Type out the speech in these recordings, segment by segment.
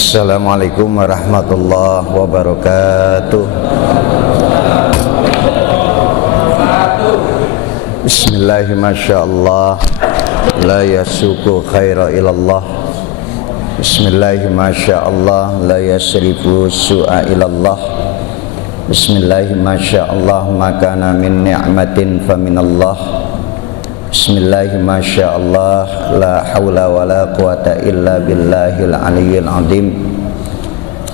Assalamualaikum warahmatullahi wabarakatuh. Bismillahirrahmanirrahim. Masyaallah la yasuku khaira ilallah. Bismillahirrahmanirrahim. Masyaallah la yasrifu su'a ilallah. Bismillahirrahmanirrahim. Masyaallah makana min ni'matin faminallah. Bismillahirrahmanirrahim. Masyaallah la haula wa la quwata illa billahil aliyyil azim.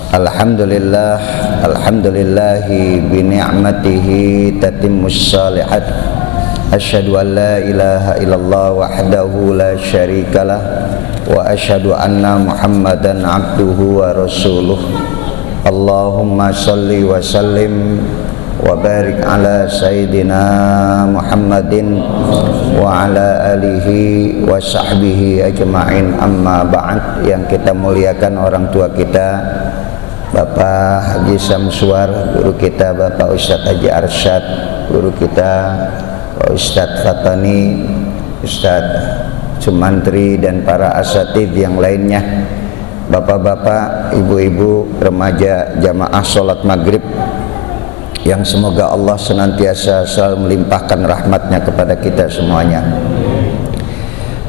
Alhamdulillah, alhamdulillahi bi ni'matihi tatimmus shalihat. Asyhadu an la ilaha illallah wahdahu la syarikalah wa asyhadu anna Muhammadan abduhu wa rasuluh. Allahumma salli wa sallim wa barik ala sayyidina Muhammadin wa ala alihi wa sahbihi ajma'in, amma ba'd. Yang kita muliakan orang tua kita, Bapak Haji Samsuar, guru kita Bapak Ustadz Haji Arsyad, guru kita Pak Ustadz Fatani, Ustadz Sumantri, dan para asatidz yang lainnya, bapak-bapak, ibu-ibu, remaja, jamaah sholat maghrib, yang semoga Allah senantiasa selalu melimpahkan rahmatnya kepada kita semuanya.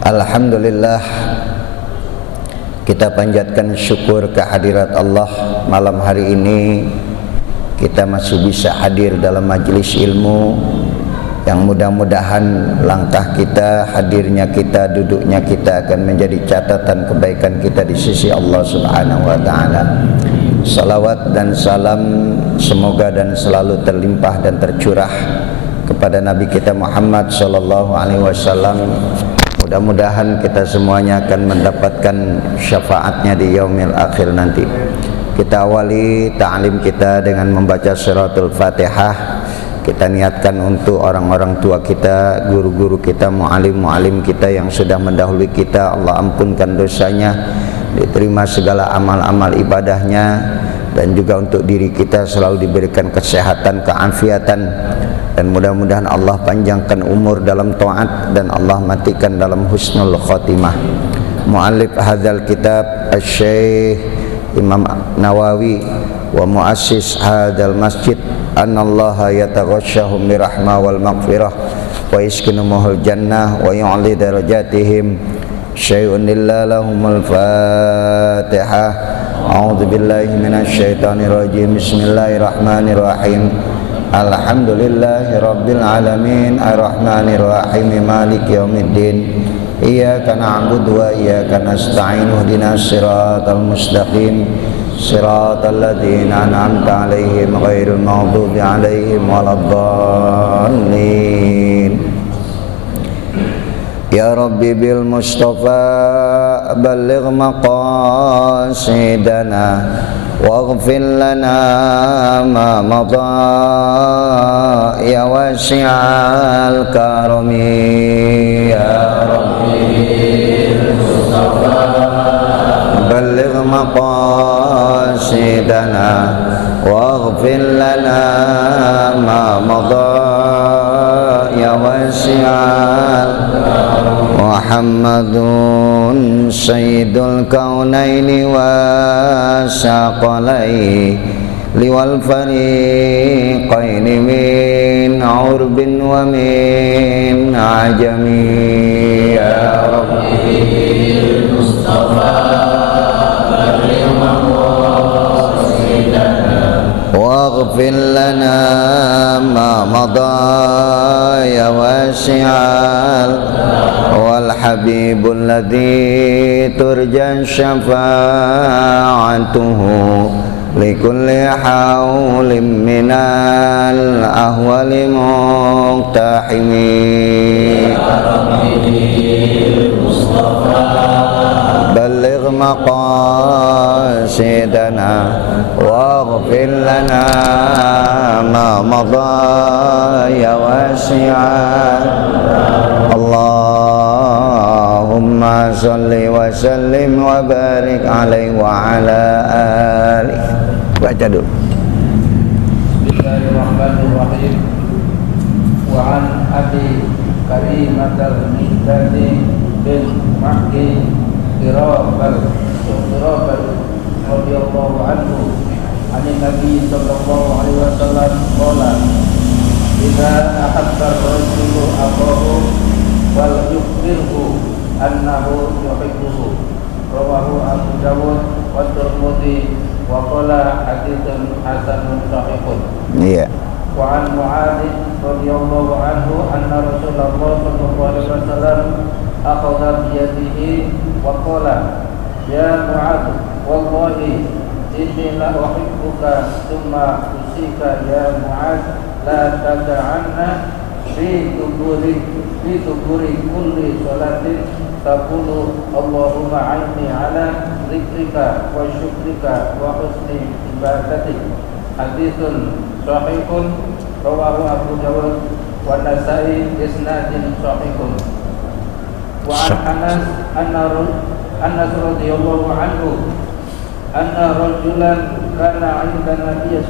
Alhamdulillah, kita panjatkan syukur kehadirat Allah. Malam hari ini kita masih bisa hadir dalam majelis ilmu yang mudah-mudahan langkah kita, hadirnya kita, duduknya kita akan menjadi catatan kebaikan kita di sisi Allah Subhanahu wa ta'ala. Salawat dan salam semoga dan selalu terlimpah dan tercurah kepada Nabi kita Muhammad sallallahu alaihi wasallam. Mudah-mudahan kita semuanya akan mendapatkan syafaatnya di yaumil akhir nanti. Kita awali ta'lim kita dengan membaca suratul Fatihah. Kita niatkan untuk orang-orang tua kita, guru-guru kita, mu'alim-mu'alim kita yang sudah mendahului kita. Allah ampunkan dosanya, diterima segala amal-amal ibadahnya, dan juga untuk diri kita selalu diberikan kesehatan, keafiatan, dan mudah-mudahan Allah panjangkan umur dalam taat dan Allah matikan dalam husnul khotimah. Mu'allif hadzal kitab Asy-Syaikh Imam Nawawi wa muassis hadzal masjid, anallaha yataghashshahum birahmah wal maghfirah wa yaskinuhumul jannah wa yu'li darajatihim syai'un illa lahumul fatihah. A'udzu billahi minasy syaithanir rajim. Bismillahirrahmanirrahim. Alhamdulillahi rabbil alamin arrahmanir rahim maliki yaumiddin. Iyyaka na'budu wa iyyaka nasta'in. Ihdinas siratal mustaqim siratal ladzina an'amta 'alaihim ghairil maghdubi 'alaihim waladdallin. Ya Rabbi bil Mustafa balligh maqasidana waghfir lana ma madha ya wasi'al karami. Ya Rabbi bil Mustafa balligh maqasidana waghfir lana ma madha ya wasi'al. Muhammadun sayyidul kaunaini wa saqalaini liwal fariqaini min urbin wa min ajami. Ya Rabbi Mustafa balligh maqasidana waghfir lana ma madha ya wasi'al. Wal habibul ladzi turja syafa'atuhu likulli haulin minal ahwali muqtahimi. Ya Rabbi Mustafa balligh maqasidana waghfir lana ma madha ya wasi'al. Allahumma salli wa sallim wa barik alaihi wa ala alihi. Baca dulu. Bismillahirrahmanirrahim. Wa an Abi Karimatal Mihdadi bin Mahdi Dirabal sallallahu alaihi wasallam qala idza ahabba ar-rajulu akhahu wal yukhbirhu annahu yuhibbuhu rawahu Abu Dawud wa Tirmidzi wa qala haditsun hasanun sahihun. Iya. Wa an Mu'adz radhiyallahu anhu anna Rasulullah sallallahu alaihi wasallam akhadha bi yadihi wa qala ya Mu'adz wallahi inni la uhibbuka thumma usika ya Mu'adz la tad'anna fi duburi kulli salatin taqulu Allahumma a'inni ala dzikrika wa syukrika wa husni ibadatik. Haditsun sahihun rawahu Abu Dawud wa Nasa'i isnadin sahihun. Wa an Anas radhiyallahu anhu anna rajulan kana 'inda Nabiy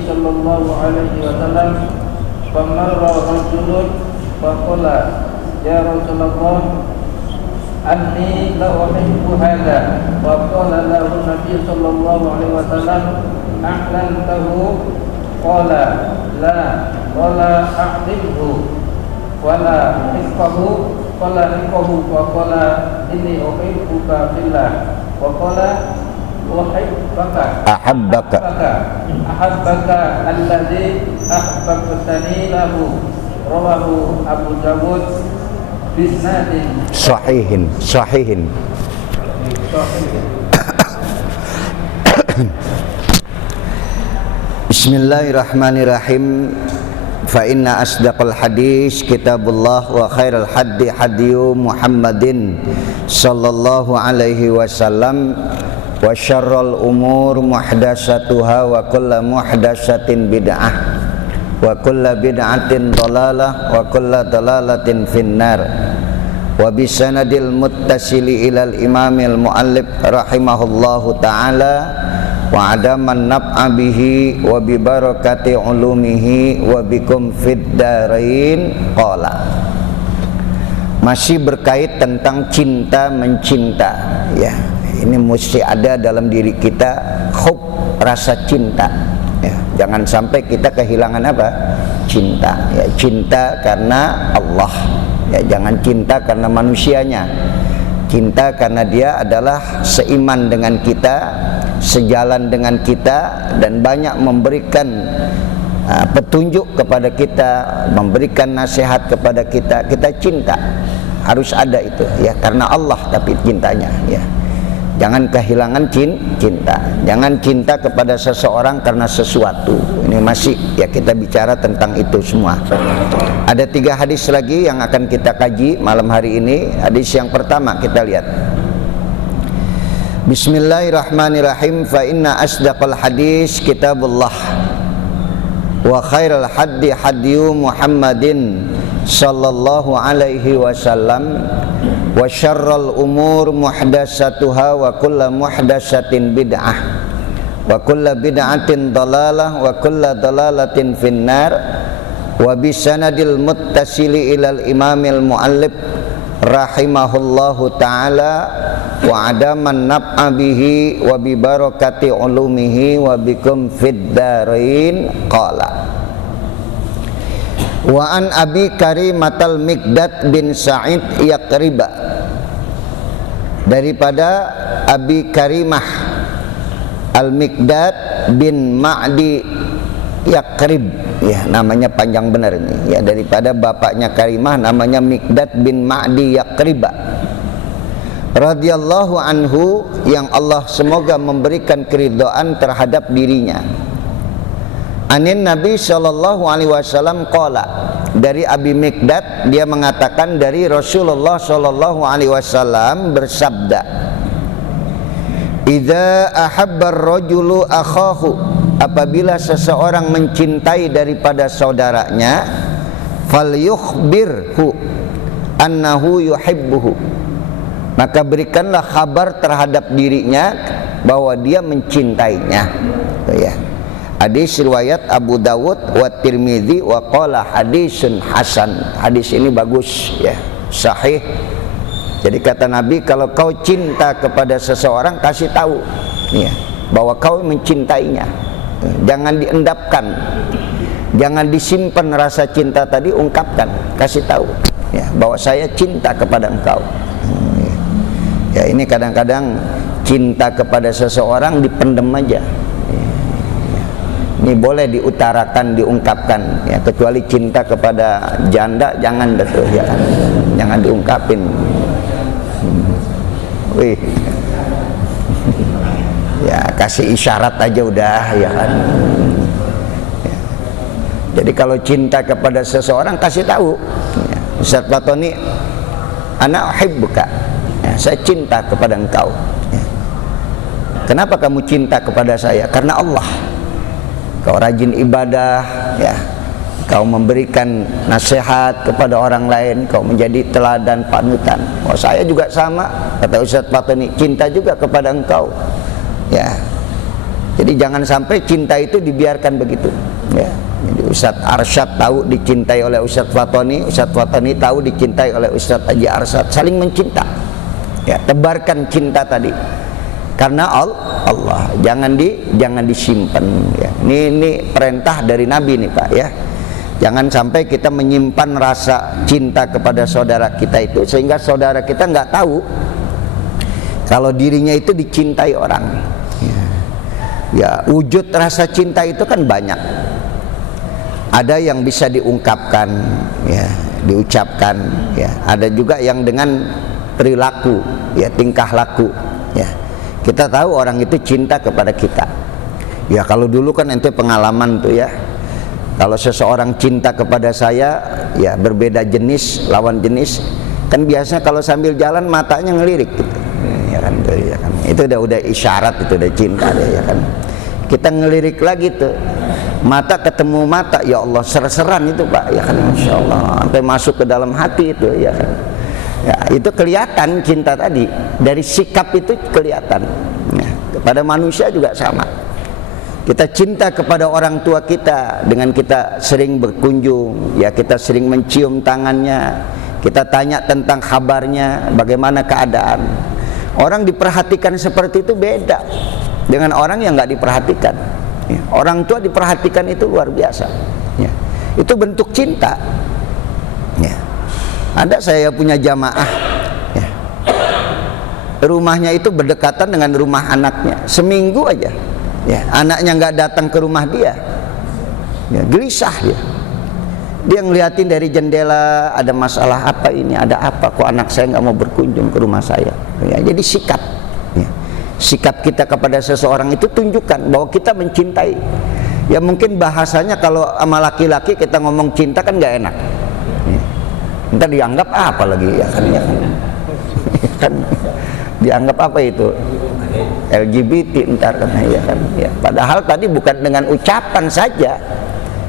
sallallahu alaihi wasallam famarra rajulun faqala ya Rasulullah anni la uhibbu hadha wa qala lahu Nabiy sallallahu alaihi wasallam a'lantahu qala la qala a'dibhu wala hifqahu qala hifqahu wa qala inni uhibbuka fillah wa qala ahabbaka alladhi ahbabtani lahu rawahu Abu Dawud bisnadin sahihin. Bismillahirrahmanirrahim. Fa inna asdaqal hadis kitabullah wa khairal hadi hadiyu Muhammadin sallallahu alaihi wasallam wa syarrul umur muhdatsatuha wa kullu muhdatsatin bid'ah wa kullu bid'atin dhalalah wa kullu dhalalatin finnar. Wa bisanadil muttasili ilal imamil muallif rahimahullahu ta'ala wa adaman nab'a bihi wa bi barakati ulumihi wa bikum fid darain qala. Masih berkait tentang cinta mencinta, ya. Ini mesti ada dalam diri kita hub, rasa cinta, ya. Jangan sampai kita kehilangan apa? Cinta, ya. Cinta karena Allah, ya. Jangan cinta karena manusianya. Cinta karena dia adalah seiman dengan kita, sejalan dengan kita, dan banyak memberikan petunjuk kepada kita, memberikan nasihat kepada kita. Kita cinta, harus ada itu, ya, karena Allah tapi cintanya, ya. Jangan kehilangan cinta. Jangan cinta kepada seseorang karena sesuatu. Ini masih, ya, kita bicara tentang itu semua. Ada 3 hadis lagi yang akan kita kaji malam hari ini. Hadis yang pertama kita lihat. Bismillahirrahmanirrahim. Fa inna asdaqal hadis kitabullah wa khairal hadi hadiyu Muhammadin sallallahu alaihi wasallam wa syarrul umur muhdatsatuha wa kullu muhdatsatin bid'ah wa kullu bid'atin dhalalah wa kullu dhalalatin finnar. Wa bisanadil muttasili ilal imamil muallif rahimahullahu ta'ala wa adaman nab'a bihi wa bi barakati ulumihi wa bikum fid darain qala. Wa an Abi Karimatal Miqdad bin Sa'id Yaqriba, daripada Abi Karimah Al-Miqdad bin Ma'di Yaqrib, ya, namanya panjang benar ini, ya, daripada bapaknya Karimah namanya Miqdad bin Ma'di Yaqriba radhiyallahu anhu, yang Allah semoga memberikan keridhaan terhadap dirinya. Anin Nabi sallallahu alaihi wasallam qala, dari Abi Miqdad dia mengatakan dari Rasulullah sallallahu alaihi wasallam bersabda, idza ahabbar rajulu akhahu, apabila seseorang mencintai daripada saudaranya, falyukhbirhu annahu yuhibbuhu, maka berikanlah kabar terhadap dirinya bahwa dia mencintainya, ya. Hadis riwayat Abu Dawud wa Tirmidzi wa qala hadisun hasan. Hadis ini bagus, ya, sahih. Jadi kata Nabi, kalau kau cinta kepada seseorang kasih tahu, ya. bahwa kau mencintainya. Jangan diendapkan, jangan disimpan rasa cinta tadi, ungkapkan, kasih tahu ya, bahwa saya cinta kepada engkau. Ya, ini kadang-kadang cinta kepada seseorang dipendem aja. Ini boleh diutarakan, diungkapkan ya, kecuali cinta kepada janda jangan betul ya kan. Jangan diungkapin. Wih. Ya, kasih isyarat aja udah ya kan. Ya. Jadi kalau cinta kepada seseorang kasih tahu. Ya. Ustaz Fatoni, ana uhibbuka. Ya, saya cinta kepada engkau. Ya. Kenapa kamu cinta kepada saya? Karena Allah. Kau rajin ibadah, ya. Kau memberikan nasihat kepada orang lain, kau menjadi teladan panutan. Oh, saya juga sama, kata Ustaz Fatoni, cinta juga kepada engkau. Ya. Jadi jangan sampai cinta itu dibiarkan begitu. Ya. Jadi Ustaz Arsyad tahu dicintai oleh Ustaz Fatoni tahu dicintai oleh Ustaz Haji Arsyad, saling mencinta. Ya, tebarkan cinta tadi. Karena Allah, jangan disimpan ya. Ini perintah dari Nabi nih Pak ya. Jangan sampai kita menyimpan rasa cinta kepada saudara kita itu sehingga saudara kita nggak tahu kalau dirinya itu dicintai orang. Ya, wujud rasa cinta itu kan banyak. Ada yang bisa diungkapkan, ya, diucapkan, ya. Ada juga yang dengan perilaku, ya, tingkah laku, ya. Kita tahu orang itu cinta kepada kita. Ya, kalau dulu kan ente pengalaman tuh ya. Kalau seseorang cinta kepada saya, ya berbeda jenis, lawan jenis, kan biasanya kalau sambil jalan matanya ngelirik gitu. Ya kan, tuh, ya kan. Itu udah isyarat, itu udah cinta deh, ya kan. Kita ngelirik lagi tuh. Mata ketemu mata, ya Allah, ser-seran itu Pak, ya kan, Masya Allah, sampai masuk ke dalam hati itu, ya kan. Ya, itu kelihatan cinta tadi. Dari sikap itu kelihatan. Ya, kepada manusia juga sama. Kita cinta kepada orang tua kita dengan kita sering berkunjung, ya, kita sering mencium tangannya, kita tanya tentang kabarnya, bagaimana keadaan. Orang diperhatikan seperti itu beda dengan orang yang nggak diperhatikan. Ya, orang tua diperhatikan itu luar biasa. Ya, itu bentuk cinta. Ya. Ada saya punya jamaah ya. Rumahnya itu berdekatan dengan rumah anaknya. Seminggu aja ya, anaknya nggak datang ke rumah dia ya, gelisah ya. Dia ngeliatin dari jendela, ada masalah apa ini, ada apa kok anak saya nggak mau berkunjung ke rumah saya ya. Jadi sikap ya. Sikap kita kepada seseorang itu tunjukkan bahwa kita mencintai. Ya mungkin bahasanya kalau sama laki-laki kita ngomong cinta kan nggak enak. Ntar dianggap apa lagi ya kan, ya kan. Kan dianggap apa itu LGBT ntar kan, ya kan ya. Padahal tadi bukan dengan ucapan saja,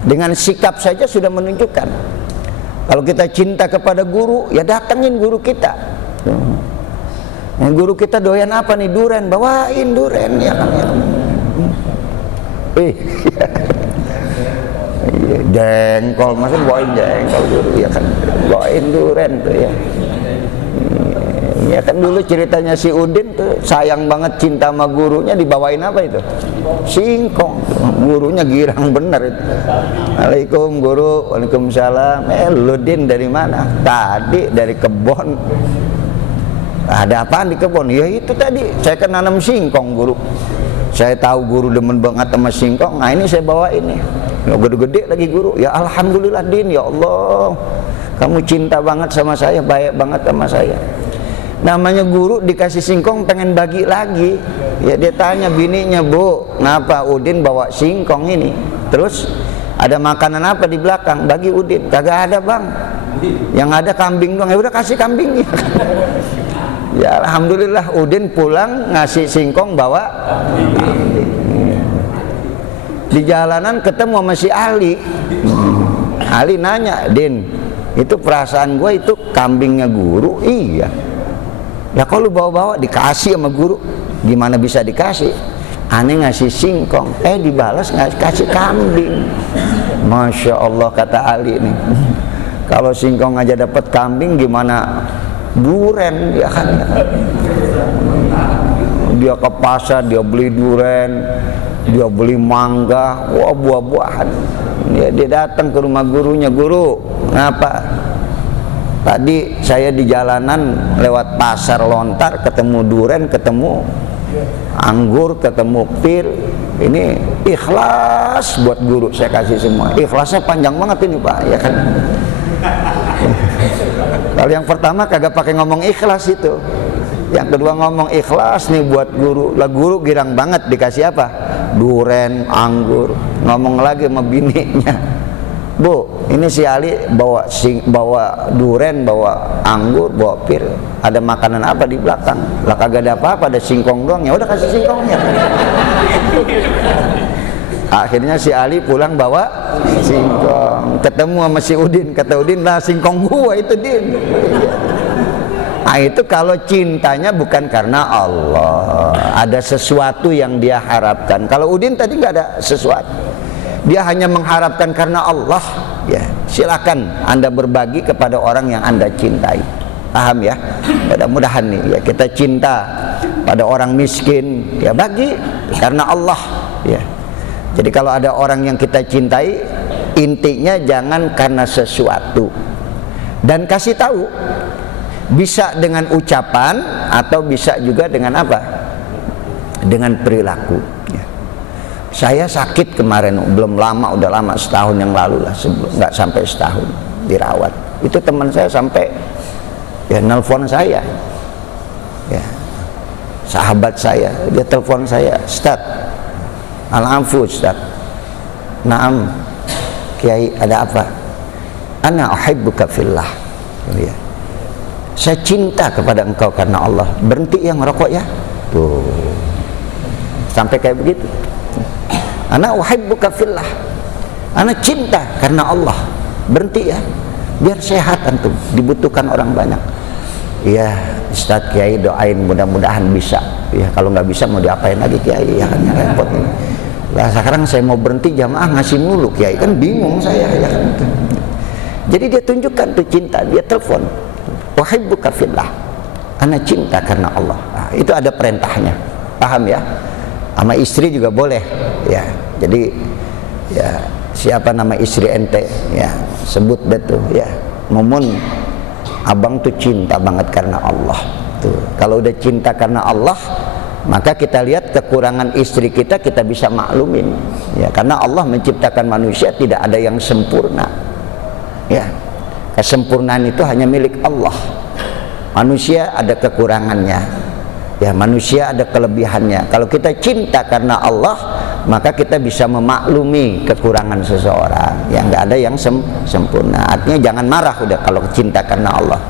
dengan sikap saja sudah menunjukkan. Kalau kita cinta kepada guru, ya datengin guru kita. Guru kita doyan apa nih, duren, bawain duren ya kan, ya. Jengkol, masa bawain jengkol dulu ya kan, bawain duren tuh ya. Ya kan dulu ceritanya si Udin tuh sayang banget cinta sama gurunya, dibawain apa itu? Singkong. Gurunya girang bener itu. Assalamualaikum guru. Waalaikumsalam. Lu Din dari mana? Tadi dari kebon. Ada apaan di kebon? Ya itu tadi saya kan nanam singkong guru. Saya tahu guru demen banget sama singkong. Nah ini saya bawa ini. Gede-gede lagi guru. Ya alhamdulillah Din, ya Allah, kamu cinta banget sama saya, baik banget sama saya. Namanya guru dikasih singkong pengen bagi lagi. Ya dia tanya bininya, Bu, kenapa Udin bawa singkong ini? Terus ada makanan apa di belakang? Bagi Udin. Kagak ada bang. Yang ada kambing doang. Ya udah kasih kambing. Ya alhamdulillah Udin pulang ngasih singkong bawa kambing. Di jalanan ketemu sama si Ali. Ali nanya, Din, itu perasaan gue itu kambingnya guru? Iya. Ya kalau bawa-bawa dikasih sama guru, gimana bisa dikasih? Aneh ngasih singkong, dibalas kasih kambing. Masya Allah kata Ali nih. Kalau singkong aja dapat kambing, gimana duren ya kan? dia ke pasar, dia beli duren, dia beli mangga, wah buah-buahan. Dia datang ke rumah gurunya, "Guru, ngapa? Tadi saya di jalanan lewat pasar Lontar, ketemu duren, ketemu anggur, ketemu pir. Ini ikhlas buat guru saya kasih semua." Ikhlasnya panjang banget ini Pak, ya kan? Kalau yang pertama kagak pakai ngomong ikhlas itu. Yang kedua ngomong ikhlas nih buat guru. Lah guru girang banget dikasih apa? Duren, anggur. Ngomong lagi sama bininya, "Bu, ini si Ali bawa duren, bawa anggur, bawa pir. Ada makanan apa di belakang?" Lah kagak ada apa-apa, ada singkong doang. Ya udah kasih singkongnya. Akhirnya si Ali pulang bawa singkong. Ketemu sama si Udin, kata Udin, "Lah singkong gua itu, Din." Nah itu kalau cintanya bukan karena Allah, ada sesuatu yang dia harapkan. Kalau Udin tadi nggak ada sesuatu, dia hanya mengharapkan karena Allah. Ya, silakan Anda berbagi kepada orang yang Anda cintai. Paham ya? Mudah-mudahan nih ya, kita cinta pada orang miskin, ya bagi karena Allah. Ya. Jadi kalau ada orang yang kita cintai, intinya jangan karena sesuatu. Dan kasih tahu, bisa dengan ucapan atau bisa juga dengan apa? Dengan perilaku. Ya. Saya sakit kemarin, belum lama, udah lama, setahun yang lalu lah, nggak sampai setahun dirawat. Itu teman saya sampai ya nelpon saya, ya sahabat saya, dia telepon saya, "Ustaz, al-afu Ustaz." "Naam Kiai, ada apa?" "Ana uhibbuka fillah." Ya. "Saya cinta kepada engkau karena Allah." "Berhenti yang ngerokok ya." Tuh. Sampai kayak begitu. "Ana uhibbuka fillah." Ana cinta karena Allah. Berhenti ya. Biar sehat antum, dibutuhkan orang banyak. "Iya Ustaz Kiai, doain mudah-mudahan bisa." Ya kalau nggak bisa mau diapain lagi Kiai, ya kan repot ini. Lah sekarang saya mau berhenti, jamaah ngasih mulu Kiai, kan bingung saya ya kan. Jadi dia tunjukkan tuh cinta, dia telepon, "Uhibbuka fillah." Ana cinta karena Allah. Nah, itu ada perintahnya. Paham ya? Sama istri juga boleh ya. Jadi ya siapa nama istri ente ya, sebut betul ya. "Mumun, abang tuh cinta banget karena Allah." Tuh. Kalau udah cinta karena Allah, maka kita lihat kekurangan istri kita, kita bisa maklumin ya, karena Allah menciptakan manusia tidak ada yang sempurna ya. Kesempurnaan itu hanya milik Allah. Manusia ada kekurangannya ya, manusia ada kelebihannya. Kalau kita cinta karena Allah, maka kita bisa memaklumi kekurangan seseorang. Ya nggak ada yang sempurna. Artinya jangan marah udah kalau cinta karena Allah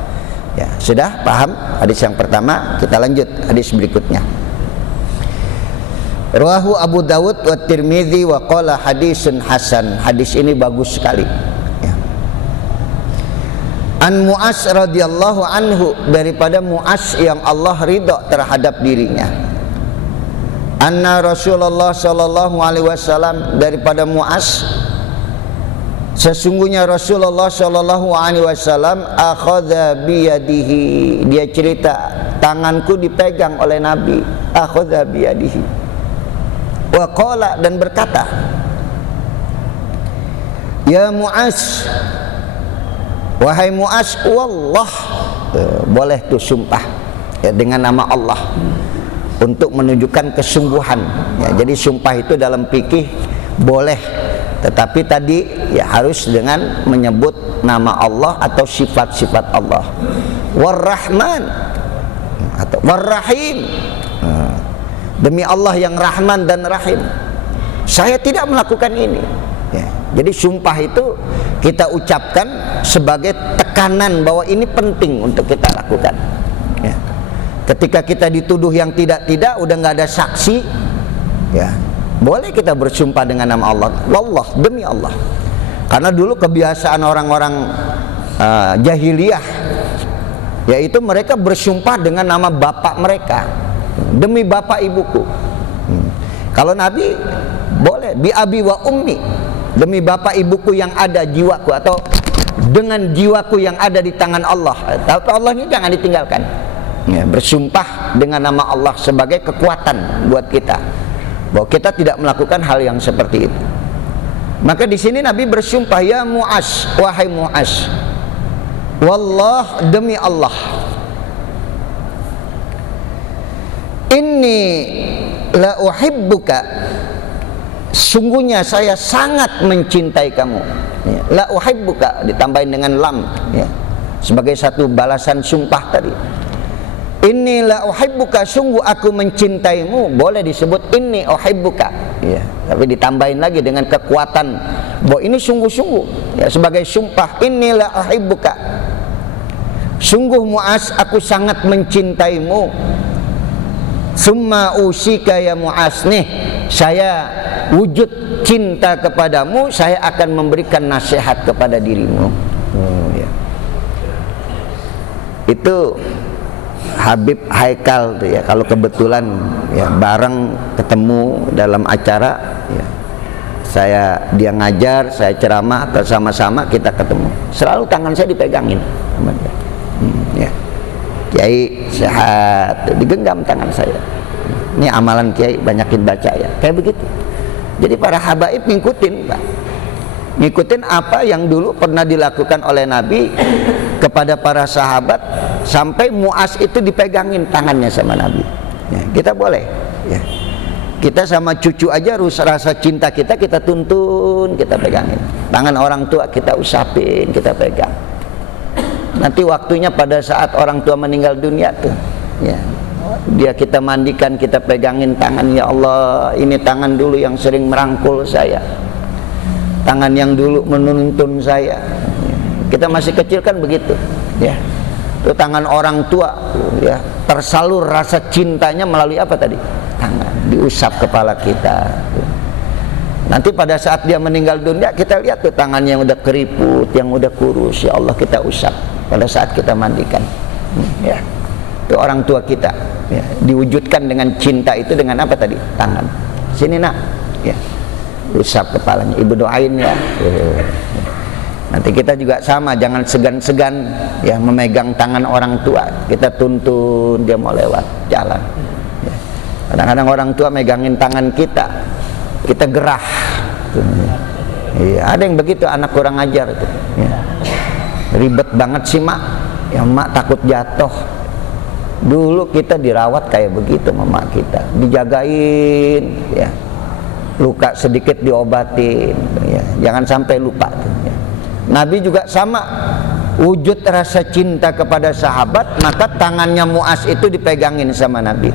ya. Sudah paham hadis yang pertama? Kita lanjut hadis berikutnya. Rawahu Abu Dawud wa Tirmidzi wa qala hadisun hasan. Hadis ini bagus sekali ya. An Mu'az radhiyallahu anhu, daripada Mu'az yang Allah ridha terhadap dirinya. Anna Rasulullah sallallahu alaihi wasallam, daripada Mu'az, sesungguhnya Rasulullah sallallahu alaihi wasallam akhadha biyadihi, dia cerita, tanganku dipegang oleh Nabi, akhadha biyadihi, wa qala, dan berkata, "Ya Mu'az, wahai Mu'az, wallah," boleh tuh sumpah ya, dengan nama Allah untuk menunjukkan kesungguhan ya. Jadi sumpah itu dalam fikih boleh, tetapi tadi ya harus dengan menyebut nama Allah atau sifat-sifat Allah. War-Rahman atau War-Rahim, demi Allah yang Rahman dan Rahim, saya tidak melakukan ini ya. Jadi sumpah itu kita ucapkan sebagai tekanan bahwa ini penting untuk kita lakukan ya. Ketika kita dituduh yang tidak-tidak, udah nggak ada saksi ya, boleh kita bersumpah dengan nama Allah, wallah, demi Allah. Karena dulu kebiasaan orang-orang jahiliyah yaitu mereka bersumpah dengan nama bapak mereka, demi bapak ibuku. Kalau Nabi boleh, bi abi wa ummi, demi bapak ibuku yang ada jiwaku, atau dengan jiwaku yang ada di tangan Allah. Tapi Allah ini jangan ditinggalkan ya, bersumpah dengan nama Allah sebagai kekuatan buat kita bahwa kita tidak melakukan hal yang seperti itu. Maka di sini Nabi bersumpah, ya Mu'az, wahai Mu'az, wallah, demi Allah, inni la uhibbuka, sungguhnya saya sangat mencintai kamu. Ya, la uhibbuka ditambahin dengan lam, ya, sebagai satu balasan sumpah tadi. Inni la uhibbuka, sungguh aku mencintaimu. Boleh disebut inni uhibbuka, ya, tapi ditambahin lagi dengan kekuatan bahwa ini sungguh-sungguh, ya, sebagai sumpah. Inni la uhibbuka, sungguh Mu'az, aku sangat mencintaimu. Summa usika ya Mu'az, nih saya wujud cinta kepadamu, saya akan memberikan nasihat kepada dirimu. Ya. Itu Habib Haikal tuh, ya, kalau kebetulan ya bareng ketemu dalam acara, ya, dia ngajar, saya ceramah, atau sama-sama kita ketemu, selalu tangan saya dipegangin sama dia. Ya. Kiai sehat, digenggam tangan saya. Ini amalan Kiai, banyakin baca ya, kayak begitu. Jadi para habaib ngikutin, Pak, ngikutin apa yang dulu pernah dilakukan oleh Nabi kepada para sahabat, sampai Mu'az itu dipegangin tangannya sama Nabi. Ya, kita boleh, ya. Kita sama cucu aja rasa cinta kita tuntun, kita pegangin. Tangan orang tua kita usapin, kita pegang. Nanti waktunya pada saat orang tua meninggal dunia tuh, ya, dia kita mandikan, kita pegangin tangan. Ya Allah, ini tangan dulu yang sering merangkul saya, tangan yang dulu menuntun saya. Kita masih kecil kan begitu, ya. Itu tangan orang tua, ya, tersalur rasa cintanya melalui apa tadi? Tangan, diusap kepala kita. Nanti pada saat dia meninggal dunia, kita lihat tuh tangannya yang udah keriput, yang udah kurus, ya Allah kita usap pada saat kita mandikan. Ya, itu orang tua kita, ya, diwujudkan dengan cinta itu dengan apa tadi? Tangan. Sini nak, ya, usap kepalanya, ibu doain ya. Nanti kita juga sama, jangan segan-segan, ya, memegang tangan orang tua. Kita tuntun dia mau lewat jalan. Ya. Kadang-kadang orang tua megangin tangan kita gerah. Ya, ada yang begitu, anak kurang ajar itu. Ya. Ribet banget sih mak, ya mak takut jatuh. Dulu kita dirawat kayak begitu sama mak kita, dijagain, ya, luka sedikit diobatin, ya. Jangan sampai lupa tuh, ya. Nabi juga sama, wujud rasa cinta kepada sahabat, maka tangannya Mu'az itu dipegangin sama Nabi.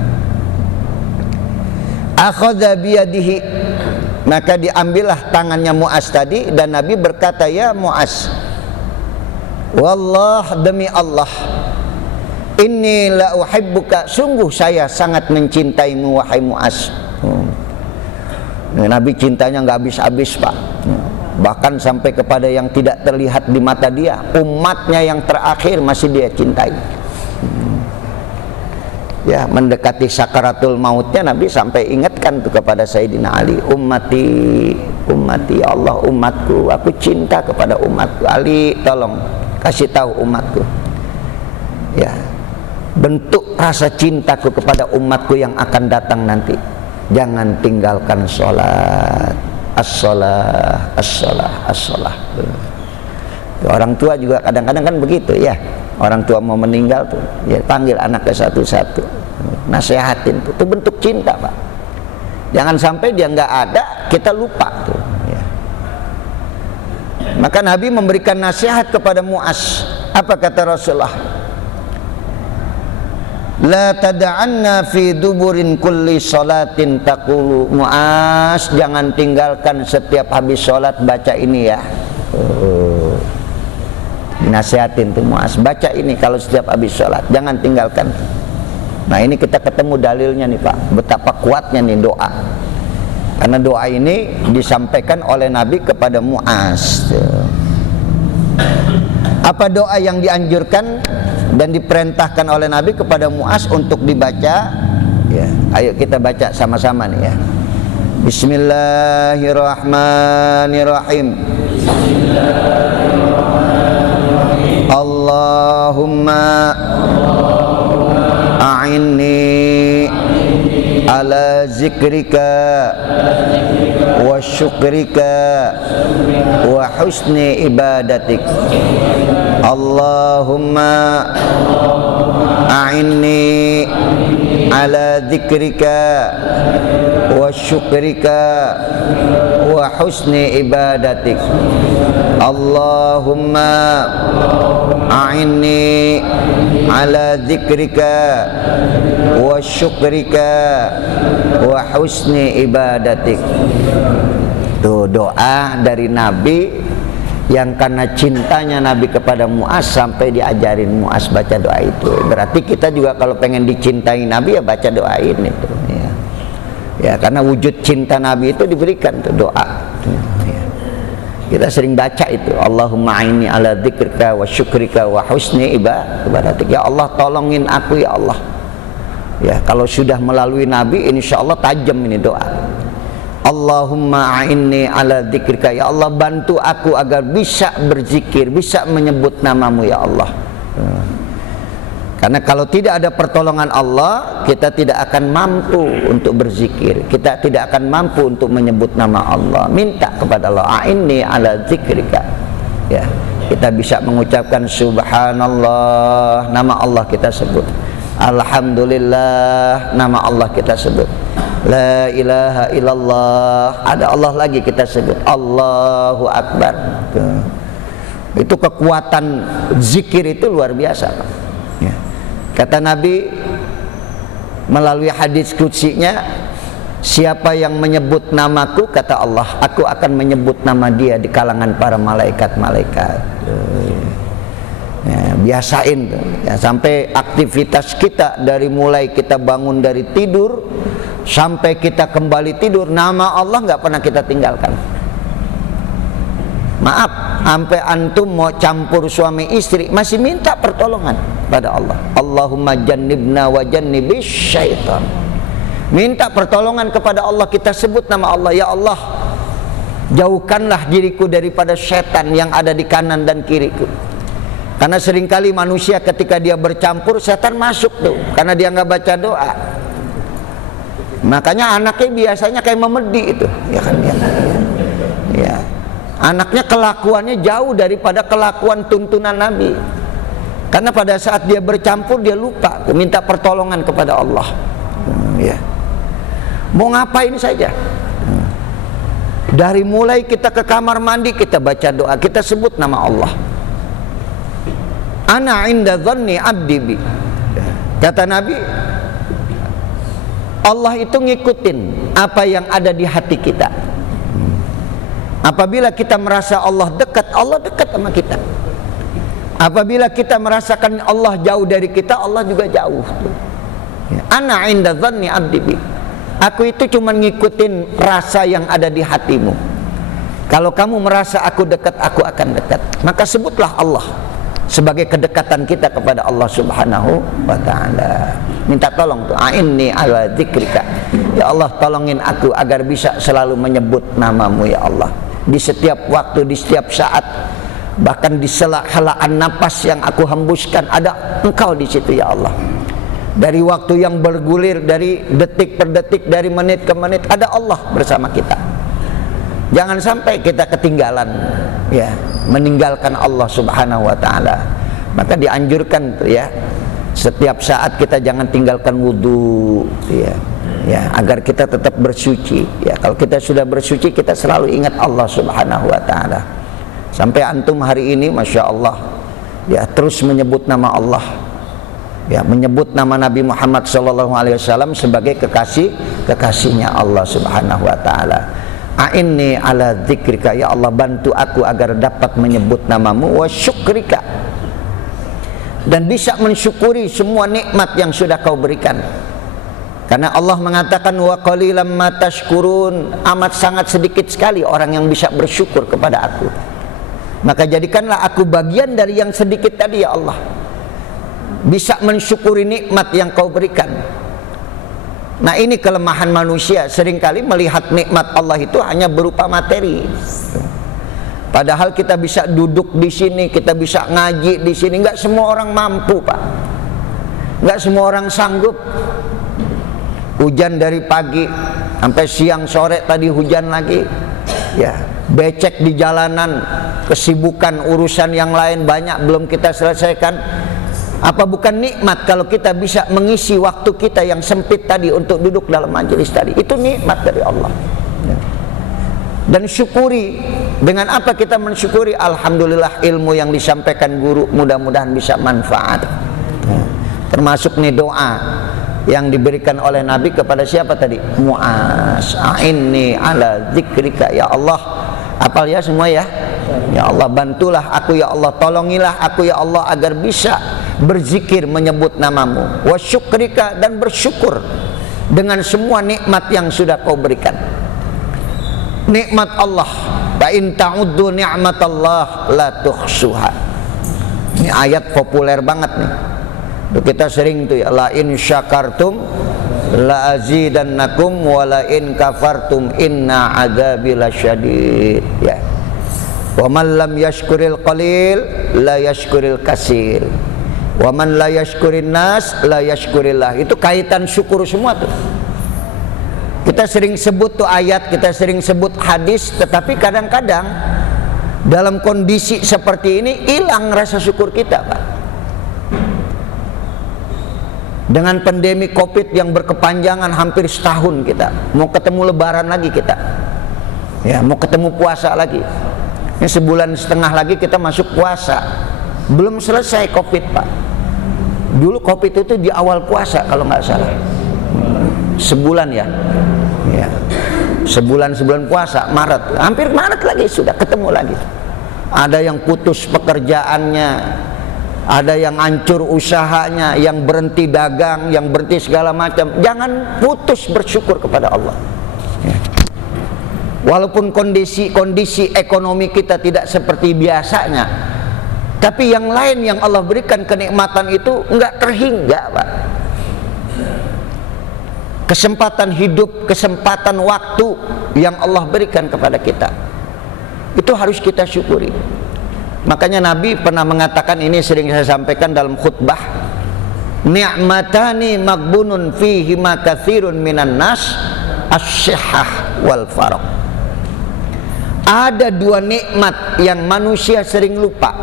Akhadha biyadihi, maka diambillah tangannya Mu'az tadi, dan Nabi berkata, ya Mu'az, wallah, demi Allah, inni la uhibbuka, sungguh saya sangat mencintaimu wahai Mu'az. Nabi cintanya nggak habis-habis, Pak. Bahkan sampai kepada yang tidak terlihat di mata dia, umatnya yang terakhir masih dia cintai. Ya, mendekati sakaratul mautnya Nabi sampai ingatkan tuh kepada Sayyidina Ali, ummati, ummati, ya Allah, umatku, aku cinta kepada umatku. Ali, tolong kasih tahu umatku, ya, bentuk rasa cintaku kepada umatku yang akan datang nanti. Jangan tinggalkan sholat, as-sholah, as-sholah, as-sholah. Orang tua juga kadang-kadang kan begitu, ya. Orang tua mau meninggal tuh, ya, panggil anaknya satu-satu, nasehatin tuh. Itu bentuk cinta, Pak. Jangan sampai dia nggak ada, kita lupa tuh, ya. Maka Nabi memberikan nasihat kepada Mu'az. Apa kata Rasulullah? La tada'anna fi duburin kulli salatin taqulu. Mu'az, jangan tinggalkan setiap habis sholat baca ini ya. Dinasihatin tuh Mu'az, baca ini kalau setiap habis sholat, jangan tinggalkan. Nah, ini kita ketemu dalilnya nih Pak, betapa kuatnya nih doa. Karena doa ini disampaikan oleh Nabi kepada Mu'az. Apa doa yang dianjurkan dan diperintahkan oleh Nabi kepada Mu'az untuk dibaca? Ya, ayo kita baca sama-sama nih ya. Bismillahirrahmanirrahim. Allahumma a'inni ala zikrika wa syukrika wa husni ibadatik. Allahumma a'inni ala zikrika wa syukrika wa husni ibadatik. Allahumma a'inni ala zikrika wa syukrika wa husni ibadatik. Itu doa dari Nabi yang karena cintanya Nabi kepada Mu'az sampai diajarin Mu'az baca doa itu. Berarti kita juga kalau pengen dicintai Nabi ya baca doa ini tuh, ya. Ya, karena wujud cinta Nabi itu diberikan tuh doa. Ya. Kita sering baca itu, Allahumma a'inni ala dzikrika wa syukrika wa husni ibadatik. Ya Allah, tolongin aku ya Allah. Ya, kalau sudah melalui Nabi insya Allah tajam ini doa. Allahumma a'inni ala dzikrika, ya Allah bantu aku agar bisa berzikir, bisa menyebut namamu ya Allah. Karena kalau tidak ada pertolongan Allah, kita tidak akan mampu untuk berzikir, kita tidak akan mampu untuk menyebut nama Allah. Minta kepada Allah, a'inni ala dzikrika. Ya, kita bisa mengucapkan subhanallah, nama Allah kita sebut. Alhamdulillah, nama Allah kita sebut. La ilaha illallah, ada Allah lagi kita sebut. Allahu akbar. Itu kekuatan zikir itu luar biasa. Ya. Kata Nabi melalui hadis qudsinya, siapa yang menyebut namaku, kata Allah, aku akan menyebut nama dia di kalangan para malaikat-malaikat. Ya, biasain tuh. Ya, sampai aktivitas kita dari mulai kita bangun dari tidur sampai kita kembali tidur, nama Allah nggak pernah kita tinggalkan. Maaf, sampai antum mau campur suami istri masih minta pertolongan pada Allah. Allahumma jannibna wa jannibis syaitan. Minta pertolongan kepada Allah, kita sebut nama Allah, ya Allah jauhkanlah diriku daripada setan yang ada di kanan dan kiriku. Karena seringkali manusia ketika dia bercampur, setan masuk tuh karena dia nggak baca doa. Makanya anaknya biasanya kayak memedi itu, ya kan ya. Ya. Anaknya kelakuannya jauh daripada kelakuan tuntunan Nabi. Karena pada saat dia bercampur dia lupa minta pertolongan kepada Allah. Ya. Mau ngapain saja. Dari mulai kita ke kamar mandi kita baca doa, kita sebut nama Allah. Ana inda dhanni abdi bi. Kata Nabi, Allah itu ngikutin apa yang ada di hati kita. Apabila kita merasa Allah dekat sama kita. Apabila kita merasakan Allah jauh dari kita, Allah juga jauh. Ana inda dhanni abdi bi. Aku itu cuma ngikutin rasa yang ada di hatimu. Kalau kamu merasa aku dekat, aku akan dekat. Maka sebutlah Allah sebagai kedekatan kita kepada Allah Subhanahu wa ta'ala. Minta tolong tuh, a'inni ala dzikrika. Ya Allah, tolongin aku agar bisa selalu menyebut namamu ya Allah. Di setiap waktu, di setiap saat, bahkan di sela-helaan napas yang aku hembuskan, ada Engkau di situ ya Allah. Dari waktu yang bergulir, dari detik per detik, dari menit ke menit, ada Allah bersama kita. Jangan sampai kita ketinggalan, ya, meninggalkan Allah Subhanahu wa ta'ala. Maka dianjurkan tuh ya, setiap saat kita jangan tinggalkan wudu, ya, ya, agar kita tetap bersuci. Ya, kalau kita sudah bersuci, kita selalu ingat Allah Subhanahu wa ta'ala. Sampai antum hari ini, masya Allah, ya, terus menyebut nama Allah, ya, menyebut nama Nabi Muhammad SAW sebagai kekasihnya Allah Subhanahu wa ta'ala. A'inni ala dzikrika, ya Allah bantu aku agar dapat menyebut namamu, wa syukrika, dan bisa mensyukuri semua nikmat yang sudah kau berikan. Karena Allah mengatakan wa qalilam ma tashkurun, amat sangat sedikit sekali orang yang bisa bersyukur kepada aku. Maka jadikanlah aku bagian dari yang sedikit tadi ya Allah, bisa mensyukuri nikmat yang kau berikan. Nah, ini kelemahan manusia, seringkali melihat nikmat Allah itu hanya berupa materi. Padahal kita bisa duduk di sini, kita bisa ngaji di sini, nggak semua orang mampu, Pak. Nggak semua orang sanggup. Hujan dari pagi sampai siang sore, tadi hujan lagi. Ya, becek di jalanan, kesibukan urusan yang lain banyak belum kita selesaikan. Apa bukan nikmat kalau kita bisa mengisi waktu kita yang sempit tadi untuk duduk dalam majelis tadi? Itu nikmat dari Allah. Ya. Dan syukuri. Dengan apa kita mensyukuri? Alhamdulillah ilmu yang disampaikan guru mudah-mudahan bisa manfaat. Ya. Termasuk nih doa yang diberikan oleh Nabi kepada siapa tadi? Mu'az, a'inni ala zikrika. Ya Allah, hafal ya semua ya. Ya Allah, bantulah aku ya Allah, tolongilah aku ya Allah agar bisa berzikir menyebut namamu, wa syukrika, dan bersyukur dengan semua nikmat yang sudah kau berikan. Nikmat Allah, wa in ta'uddu ni'matallah la tuhsuha. Ini ayat populer banget nih. Kita sering tuh ya, la in syakartum la azidannakum wa la in kafartum inna adzabi lasyadid. Ya. Wa man lam yashkuril qalil la yashkuril katsir. Wa man la yashkurin nas la yashkurillah. Itu kaitan syukur semua tuh. Kita sering sebut tuh ayat, kita sering sebut hadis, tetapi kadang-kadang dalam kondisi seperti ini hilang rasa syukur kita, Pak. Dengan pandemi Covid yang berkepanjangan hampir setahun, kita mau ketemu lebaran lagi, kita ya mau ketemu puasa lagi. Ini sebulan setengah lagi kita masuk puasa. Belum selesai Covid, Pak. Dulu Covid itu di awal puasa kalau nggak salah. Sebulan ya. Ya. Sebulan puasa, Maret. Hampir Maret lagi sudah ketemu lagi. Ada yang putus pekerjaannya, ada yang hancur usahanya, yang berhenti dagang, yang berhenti segala macam. Jangan putus bersyukur kepada Allah. Ya. Walaupun kondisi ekonomi kita tidak seperti biasanya, tapi yang lain yang Allah berikan kenikmatan itu enggak terhingga, Pak. Kesempatan hidup, kesempatan waktu yang Allah berikan kepada kita, itu harus kita syukuri. Makanya Nabi pernah mengatakan, ini sering saya sampaikan dalam khutbah, ni'matani magbunun fihi ma katsirun minan nas, as-sihhah wal faraq. Ada dua nikmat yang manusia sering lupa.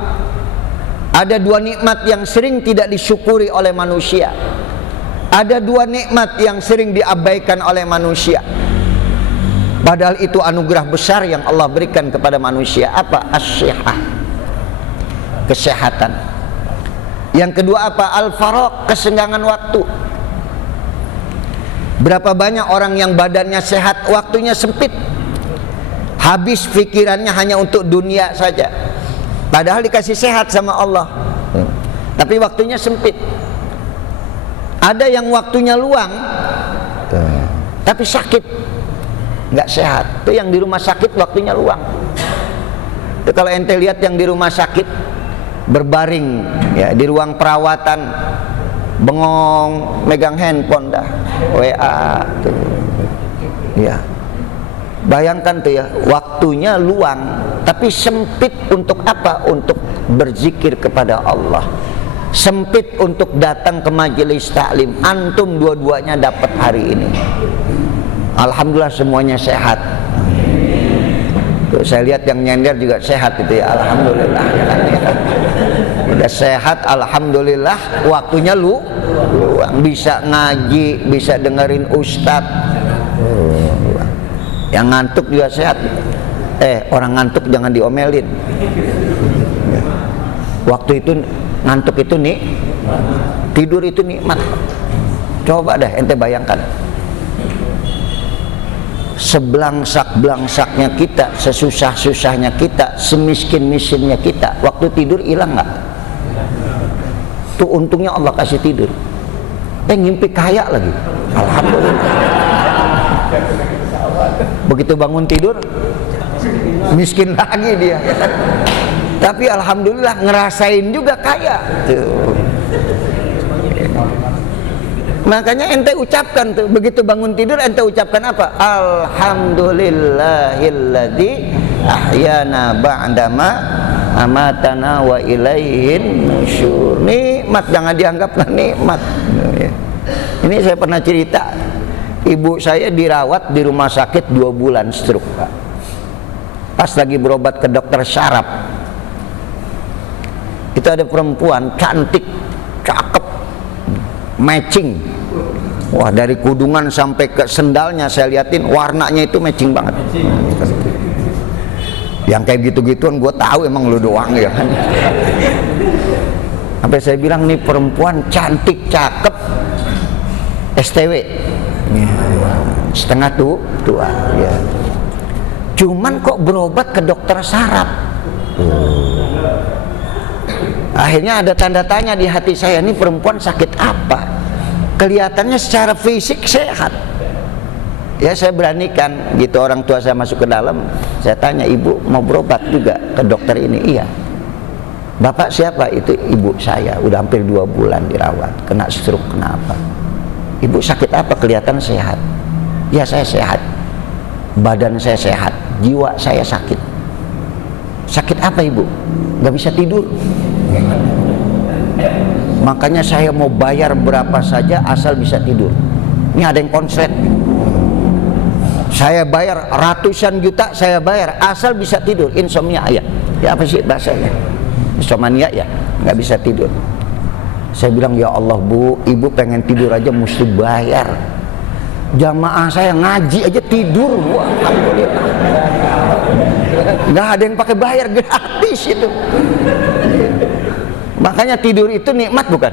Ada dua nikmat yang sering tidak disyukuri oleh manusia. Ada dua nikmat yang sering diabaikan oleh manusia. Padahal itu anugerah besar yang Allah berikan kepada manusia. Apa? As-sihhah, kesehatan. Yang kedua apa? Al-faraq, kesenggangan waktu. Berapa banyak orang yang badannya sehat, waktunya sempit. Habis pikirannya hanya untuk dunia saja. Padahal dikasih sehat sama Allah, tapi waktunya sempit. Ada yang waktunya luang, tapi sakit, nggak sehat. Itu yang di rumah sakit waktunya luang. Itu kalau ente lihat yang di rumah sakit berbaring, ya di ruang perawatan, bengong, megang handphone dah, WA, tuh. Ya. Bayangkan tuh ya, waktunya luang, tapi sempit untuk apa? Untuk berzikir kepada Allah. Sempit untuk datang ke majelis taklim. Antum dua-duanya dapat hari ini. Alhamdulillah semuanya sehat. Tuh, saya lihat yang nyender juga sehat itu ya. Alhamdulillah. Udah sehat, alhamdulillah. Waktunya luang, bisa ngaji, bisa dengerin ustadz. Yang ngantuk juga sehat. Orang ngantuk jangan diomelin. Waktu itu ngantuk itu nih, tidur itu nikmat. Coba deh ente bayangkan, sebelangsak-belangsaknya kita, sesusah-susahnya kita, semiskin-miskinnya kita, waktu tidur hilang nggak? Tuh untungnya Allah kasih tidur. Ngimpi kaya lagi, alhamdulillah. Begitu bangun tidur, miskin lagi dia. Tapi alhamdulillah ngerasain juga kaya. Tuh. Makanya ente ucapkan tuh, begitu bangun tidur ente ucapkan apa? Alhamdulillahilladzi ahyana ba'dama amatana wa ilaihin nusyur. Nih nikmat, jangan dianggap nggak nikmat. Ini saya pernah cerita, ibu saya dirawat di rumah sakit 2 bulan stroke, Pak. Pas lagi berobat ke dokter syaraf, itu ada perempuan cantik, cakep, matching. Wah, dari kudungan sampai ke sendalnya saya liatin, warnanya itu matching banget. Yang kayak gitu-gituan gue tahu emang lu doang ya kan. Sampai saya bilang nih perempuan cantik, cakep, STW, setengah tua, ya. Cuman kok berobat ke dokter saraf. Akhirnya ada tanda tanya di hati saya, ini perempuan sakit apa? Kelihatannya secara fisik sehat. Ya saya beranikan gitu, orang tua saya masuk ke dalam, saya tanya, ibu mau berobat juga ke dokter ini? Iya. Bapak siapa? Itu ibu saya, udah hampir 2 bulan dirawat, kena stroke. Kenapa? Ibu sakit apa? Kelihatan sehat. Ya saya sehat, badan saya sehat, jiwa saya sakit. Sakit apa ibu? Gak bisa tidur. Makanya saya mau bayar berapa saja asal bisa tidur. Ini ada yang konslet, saya bayar ratusan juta, saya bayar asal bisa tidur. Insomnia ya, apa sih bahasanya? Insomnia ya, nggak bisa tidur. Saya bilang, ya Allah bu, ibu pengen tidur aja mesti bayar. Jamaah saya ngaji aja tidur, alhamdulillah. Nggak ada yang pakai bayar, gratis itu. Makanya tidur itu nikmat bukan?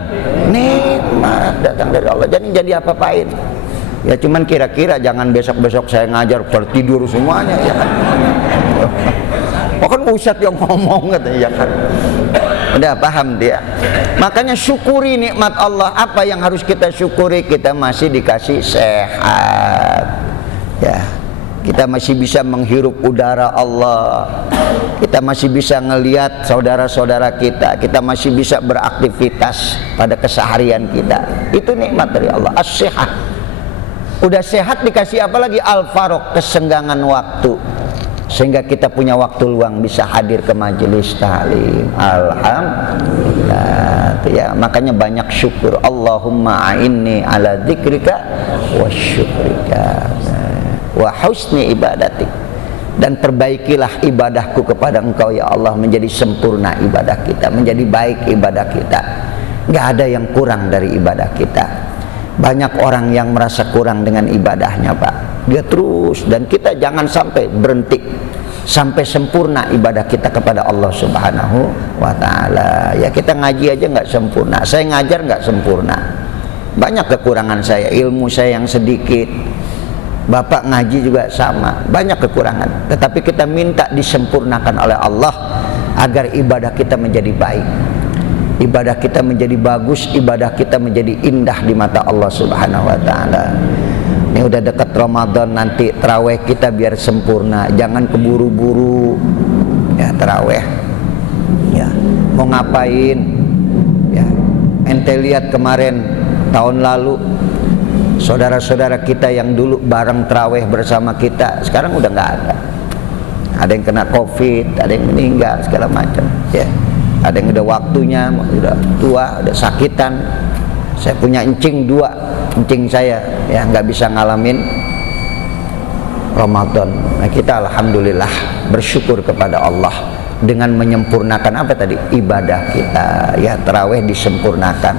Nikmat datang dari Allah. Jadi apa-apain. Ya cuman kira-kira jangan besok-besok saya ngajar tertidur semuanya ya kan. Bahkan Ustadz yang ngomong katanya ya kan. Udah paham dia. Makanya syukuri nikmat Allah. Apa yang harus kita syukuri? Kita masih dikasih sehat. Ya. Kita masih bisa menghirup udara Allah. Kita masih bisa ngelihat saudara-saudara kita. Kita masih bisa beraktivitas pada keseharian kita. Itu nikmat dari Allah. As-sehat. Udah sehat dikasih apa lagi? Al-farok, kesenggangan waktu. Sehingga kita punya waktu luang bisa hadir ke majelis ta'lim. Alhamdulillah. Ya, makanya banyak syukur. Allahumma a'inni ala dzikrika wa syukrika wa husni ibadatik. Dan perbaikilah ibadahku kepada Engkau ya Allah, menjadi sempurna ibadah kita, menjadi baik ibadah kita. Nggak ada yang kurang dari ibadah kita. Banyak orang yang merasa kurang dengan ibadahnya Pak. Dia terus, dan kita jangan sampai berhenti sampai sempurna ibadah kita kepada Allah Subhanahu wa ta'ala. Ya kita ngaji aja nggak sempurna, saya ngajar nggak sempurna, banyak kekurangan saya, ilmu saya yang sedikit. Bapak ngaji juga sama, banyak kekurangan. Tetapi kita minta disempurnakan oleh Allah agar ibadah kita menjadi baik, ibadah kita menjadi bagus, ibadah kita menjadi indah di mata Allah Subhanahu wa ta'ala. Ini udah dekat Ramadan, nanti taraweh kita biar sempurna, jangan keburu-buru ya taraweh. Ya, mau ngapain? Ya, ente lihat kemarin tahun lalu saudara-saudara kita yang dulu bareng taraweh bersama kita, sekarang udah nggak ada. Ada yang kena COVID, ada yang meninggal segala macam. Ya, ada yang udah waktunya, udah tua, udah sakitan. Saya punya encing 2, encing saya ya nggak bisa ngalamin Ramadan. Nah kita alhamdulillah bersyukur kepada Allah dengan menyempurnakan apa tadi? Ibadah kita. Ya taraweh disempurnakan,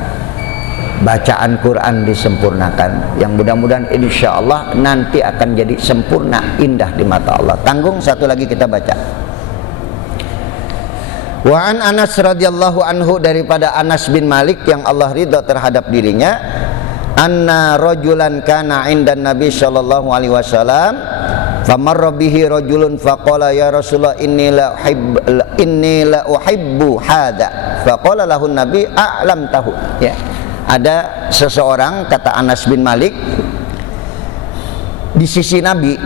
bacaan Quran disempurnakan, yang mudah-mudahan insya Allah nanti akan jadi sempurna, indah di mata Allah. Tanggung satu lagi kita baca. Wa an Anas radhiyallahu anhu, daripada Anas bin Malik yang Allah ridha terhadap dirinya, anna rajulan kana 'indan Nabi sallallahu alaihi wasallam famarra bihi rajulun faqala ya Rasulullah inni la uhibbu hadha faqala lahu Nabi a'lam tahu. Ya. Ada seseorang, kata Anas bin Malik, di sisi Nabi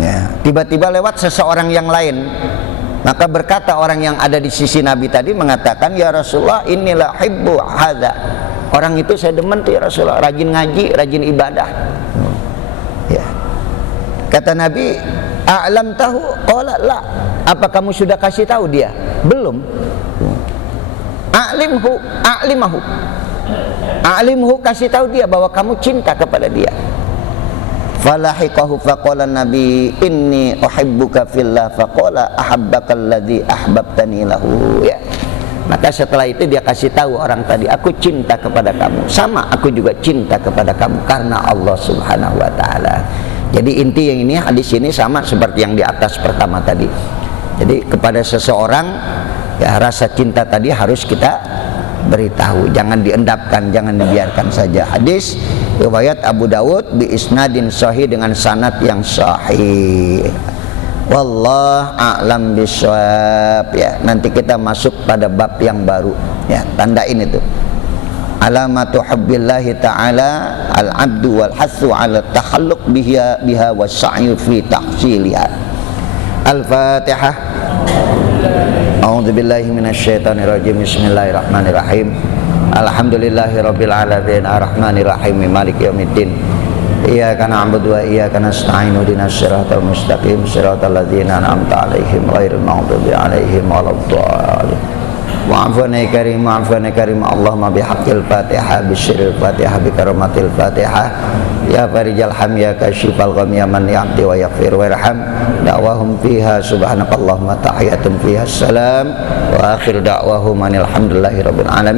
ya, tiba-tiba lewat seseorang yang lain. Maka berkata orang yang ada di sisi Nabi tadi, mengatakan, ya Rasulullah inilah hibbu hadza. Orang itu saya demen tuh ya Rasulullah, rajin ngaji, rajin ibadah. Ya. Kata Nabi, a'lam tahu? Qala la. Apa kamu sudah kasih tahu dia? Belum. a'limhu, kasih tahu dia bahwa kamu cinta kepada dia. Falahiqahu faqala nabi inni uhibbuka fillah faqala ahabbaka alladhi ahbabtani lahu, ya. Maka setelah itu dia kasih tahu orang tadi, aku cinta kepada kamu, sama aku juga cinta kepada kamu karena Allah Subhanahu wa taala. Jadi inti yang ini, hadis ini sama seperti yang di atas pertama tadi. Jadi kepada seseorang, ya, rasa cinta tadi harus kita beritahu, jangan diendapkan, jangan dibiarkan saja. Hadis riwayat Abu Dawud bi isnadin sahih, dengan sanad yang sahih. Wallah a'lam bishawab, ya. Nanti kita masuk pada bab yang baru, ya, tandain itu. Alamatu hubbillahi ta'ala al-abdu wal hasu ala takhalluq biha was-sa'yu fi tahsiliha. Al-Fatihah. A'udzu billahi minasyaitonir rajim. Bismillahirrahmanirrahim. Alhamdulillahirabbil alamin arrahmanir rahim maliki yaumiddin. Iyyaka na'budu wa iyyaka nasta'in ihdinas siratal mustaqim siratal ladzina an'amta 'alaihim ghairil maghdubi 'alaihim waladdallin. Wa'afana karim, wa'afana karim, Allahumma bihaqqil Fatihah, bisyiril Fatihah, bikaramatil Fatihah, ya farijal ham, ya kashifal gham, ya man ya'ti wa yaghfir warham. Da'wahum fiha subhanakallahumma tahiyyatun fiha salam, wa akhir da'wahum alhamdulillahi rabbil alamin.